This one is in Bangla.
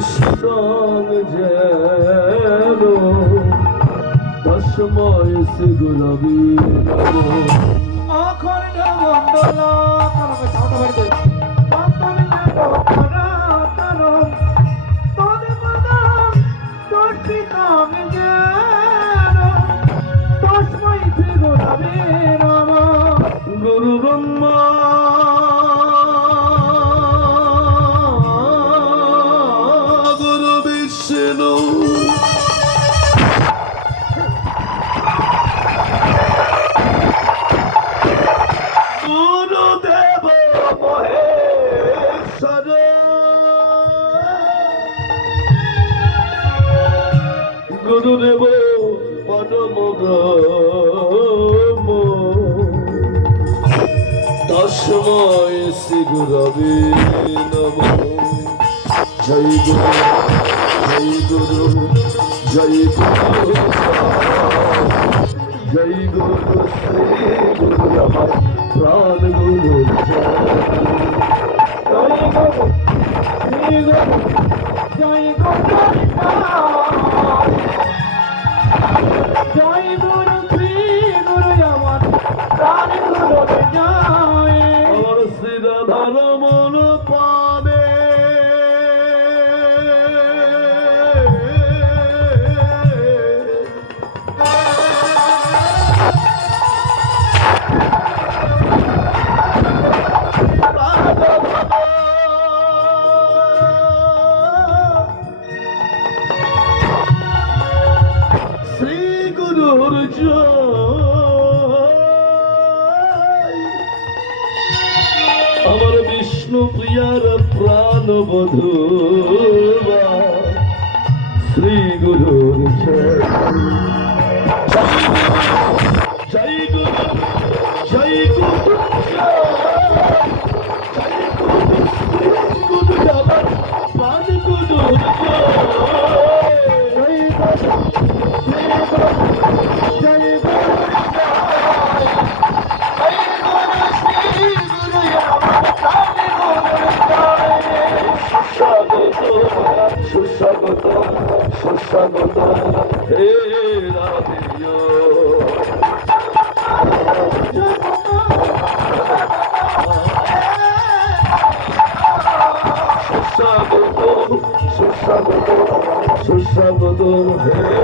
কৃষ্ণং যেন তস্মৈ শ্রী গুরবে নমঃ। অখণ্ড মণ্ডল কলমে সাউন্ড বাড়িতে পদ্মে পরাতরম তদপদম তর্পিতং যেন তস্মৈ শ্রী গুরবে নমঃ। গুরু ব্রহ্মা গুরু বিষ্ণু গুরুদেব মহেশ্বর গুরুদেব পরম ব্রহ্ম তস্মৈ শ্রী গুরবে নমঃ। জয় গুরু জয় গুরু জয় গুরু জয় গুরু শ্রী গুরু আমার প্রাণ গুরু জয় গুরু শ্রী গুরু জয় গুরু জয় গুরু শ্রী গুরু আমার প্রাণ গুরু জয়। আমার শ্রী রাধার মন পাবে শ্রী গুরুর জয়। আমার বিষ্ণু প্রিয়ার প্রাণ বধূ শ্রী গুরুর জয়। জয় গুরু জয় গুরু জয় গুরু শ্রী গুরু আমার প্রাণ গুরুর জয়। সুস্বাগত সুস্বাগত হে রাধিও সুস্বাগত সুস্বাগত সুস্বাগত হে